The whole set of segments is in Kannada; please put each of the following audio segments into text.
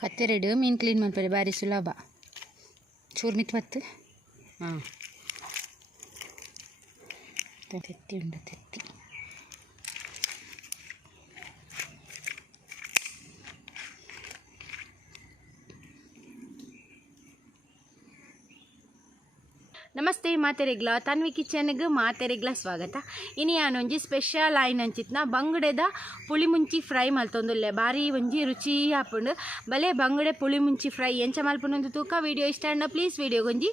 ಕತ್ತೆ ರೆಡಿ ಮೀನು ಕ್ಲೀನ್ ಮಾಡ್ತಾರೆ ಭಾರಿ ಸುಲಭ ಚೂರು ಮಿತ್ವತ್ತು ಹಾಂ ತೆತ್ತಿ ಉಂಡು ತೆತ್ತಿ ನಮಸ್ತೆ ಮಾತೆರೆಗ್ಲ ತನ್ವಿ ಕಿಚನ್ಗೆ ಮಾತೆರೆಗ್ಲ ಸ್ವಾಗತ ಇನಿ ಒಂಜಿ ಸ್ಪೆಷಲ್ ಆಯ್ನ ಅಂಚಿತ್ನ ಬಂಗಡೆದ ಪುಳಿ ಮುಂಚಿ ಫ್ರೈ ಮಲ್ತೊಂದುಲ್ಲೆ ಬಾರಿ ಒಂಜಿ ರುಚಿ ಆಪುಂಡು ಬಲೆ ಬಂಗಡೆ ಪುಳಿ ಮುಂಚಿ ಫ್ರೈ ಎಂಚ ಮಲ್ಪುನೊಂದು ತೂಕ ವಿಡಿಯೋ ಇಷ್ಟ ಅಂಡ ಪ್ಲೀಸ್ ವಿಡಿಯೋ ಗೊಂಜಿ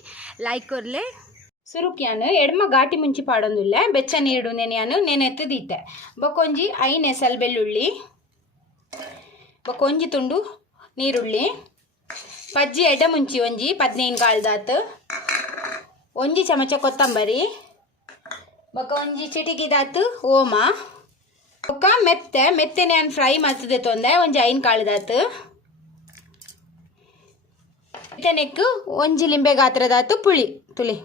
ಲೈಕ್ ಕೊರ್ಲೆ ಸುರುಕ್ಯಾನು ಎಡ್ಮ ಘಾಟಿ ಮುಂಚಿ ಪಾಡೊಂದುಲ್ಲೆ ಬೆಚ್ಚ ನೀರು ನೆನೆಯಾನು ನೆನೆತ್ತು ದೀತೆ ಬೊಕೊಂಜಿ ಐನ್ ಎಸಲ್ ಬೆಳ್ಳುಳ್ಳಿ ಬೊಕೊಂಜಿ ತುಂಡು ನೀರುಳ್ಳಿ ಪಜ್ಜಿ ಎಡ ಮುಂಚಿ ಒಂಜಿ 15 ಕಾಳ್ದಾತು ಒಂಜಿ ಚಮಚ ಕೊತ್ತಂಬರಿ ಬೊಕ್ಕ ಒಂಜಿ ಚಿಟಿಕಿದಾತು ಓಮ ಬೊಕ್ಕ ಮೆತ್ತೆನೆ ನಾನು ಫ್ರೈ ಮಾಡ್ತದೆ ತೊಂದೆ ಒಂಜಿ 5 ಕಾಳ್ದಾತು ಮೆತ್ತೆನೆಕ್ಕು ಒಂಜಿ ಲಿಂಬೆ ಗಾತ್ರದಾತು ತುಳಿ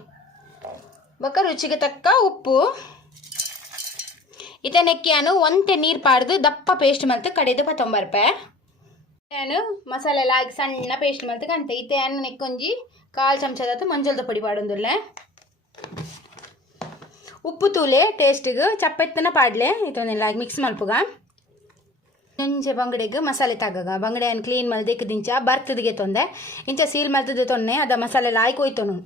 ಬೊಕ್ಕ ರುಚಿಗೆ ತಕ್ಕ ಉಪ್ಪು ಇತನೆಕ್ಕಿ ನಾನು ಒಂತೆ ನೀರು ಪಾಡ್ದು ದಪ್ಪ ಪೇಸ್ಟ್ ಮಲ್ತು ಕಡೆದು 19 ರೂಪಾಯಿ ನಾನು ಮಸಾಲೆ ಎಲ್ಲ ಹಾಕಿ ಸಣ್ಣ ಪೇಸ್ಟ್ ಮಲ್ತು ಕಂತೆ ಇತ್ತೆ ನಾನು ನೆಕ್ಕೊಂಜಿ 1/4 ಚಮಚದಾತು ಮಂಜಲ್ದ ಪೊಡಿ ಪಾಡೊಂದುಲ್ಲೆ ಉಪ್ಪು ತೂಲೆ ಟೇಸ್ಟಿಗೆ ಚಪ್ಪೆತ್ತನ ಪಾಡ್ಲೆ ಇದನ್ನೆಲ್ಲ ಮಿಕ್ಸ್ ಮಲ್ಪುಗ ಒಂಚೆ ಬಂಗಡೆಗೆ ಮಸಾಲೆ ತಗಗ ಬಂಗಡೆ ಅನ್ನು ಕ್ಲೀನ್ ಮಲ್ದಕ್ಕೆ ದಿಂಚ ಬರ್ತದಿಗೆ ತೊಂದೆ ಇಂಚ ಸೀಲ್ ಮಲ್ತದೆ ತೊನ್ನೆ ಅದ ಮಸಾಲೆ ಲಾಯ್ಕ್ ಹೋಯ್ತನು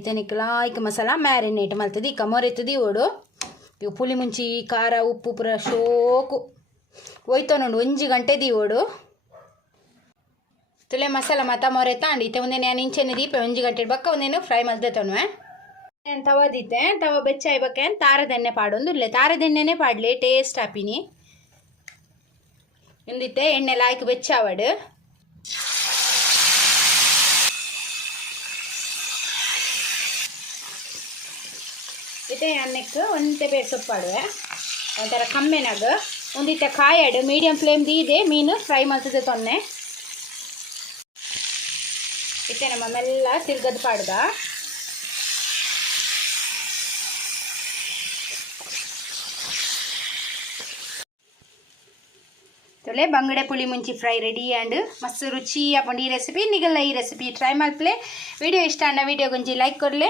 ಇದನಿಕ್ಕೆ ಲಾಯ್ಕ್ ಮಸಾಲ ಮ್ಯಾರಿನೇಟ್ ಮಲ್ತದೆ ಈಗ ಮೊರೆತದಿ ಓಡು ಇವು ಪುಳಿ ಮುಂಚಿ ಖಾರ ಉಪ್ಪು ಪೂರ ಶೋಕು ಹೋಯ್ತನು 1 ಗಂಟೆ ದಿ ಓಡು ತುಲೆ ಮಸಾಲ ಮತ್ತ ಮೊರೆ ತಾಂಡಿ ಇತ್ತೆ ಒಂದೇ ನಾನು ಇಂಚೆನೆ ದೀಪ 1 ಗಂಟೆ ಬಕ್ಕ ಒಂದೇನು ಫ್ರೈ ಮಲ್ದೆ ತೊನ್ವೆ ತವ ದೀತೆ ತವ ಬೆಚ್ಚಾಯಿ ಬಕ್ಕೆ ತಾರದೆಣ್ಣೆ ಪಾಡೊಂದು ಇಲ್ಲೇ ತಾರದೆಣ್ಣೆನೇ ಪಾಡ್ಲಿ ಟೇಸ್ಟ್ ಆಪಿನಿ ಎಂದಿತ್ತೆ ಎಣ್ಣೆ ಲಾಯ್ಕ್ ಬೆಚ್ಚಾವಡು ಇತ್ತೆ ಅನ್ನಕ್ಕೆ ಒಂತೆ ಬೇರೆ ಸೊಪ್ಪು ಪಾಡುವೆ ಒಂಥರ ಕಮ್ಮೆನಾಗ ಒಂದಿತ್ತೆ ಕಾಯಾಡು ಮೀಡಿಯಂ ಫ್ಲೇಮ್ ದೀದೆ ಮೀನು ಫ್ರೈ ಮಾಡ್ತದೆ ತೊನ್ನೆ ಇತ್ತೆ ನಮ್ಮ ಮೆಲ್ಲ ತಿರ್ಗದು ಪಾಡ್ದ ತೊಲೆ ಬಂಗಡೆ ಪುಳಿ ಮುಂಚಿ ಫ್ರೈ ರೆಡಿ ಆ್ಯಂಡ್ ಮಸ್ತ್ ರುಚಿ ಆಪಂಡು ಈ ರೆಸಿಪಿ ನಿಗಲ್ಲ ಈ ರೆಸಿಪಿ ಟ್ರೈ ಮಲ್ಪಲೆ ವಿಡಿಯೋ ಇಷ್ಟ ಅಂಡ ವಿಡಿಯೋ ಗೊಂಜಿ ಲೈಕ್ ಕೊರ್ಲೆ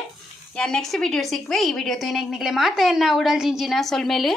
ಯಾರು ನೆಕ್ಸ್ಟ್ ವಿಡಿಯೋ ಸಿಕ್ವೆ ಈ ವಿಡಿಯೋ ತುಯ್ನಕ್ಕೆ ನಿಗಲೆ ಮಾತೆಯನ್ನ ಉಡಲ್ ಜಿಂಜಿನ ಸೊಲ್ಮೇಲು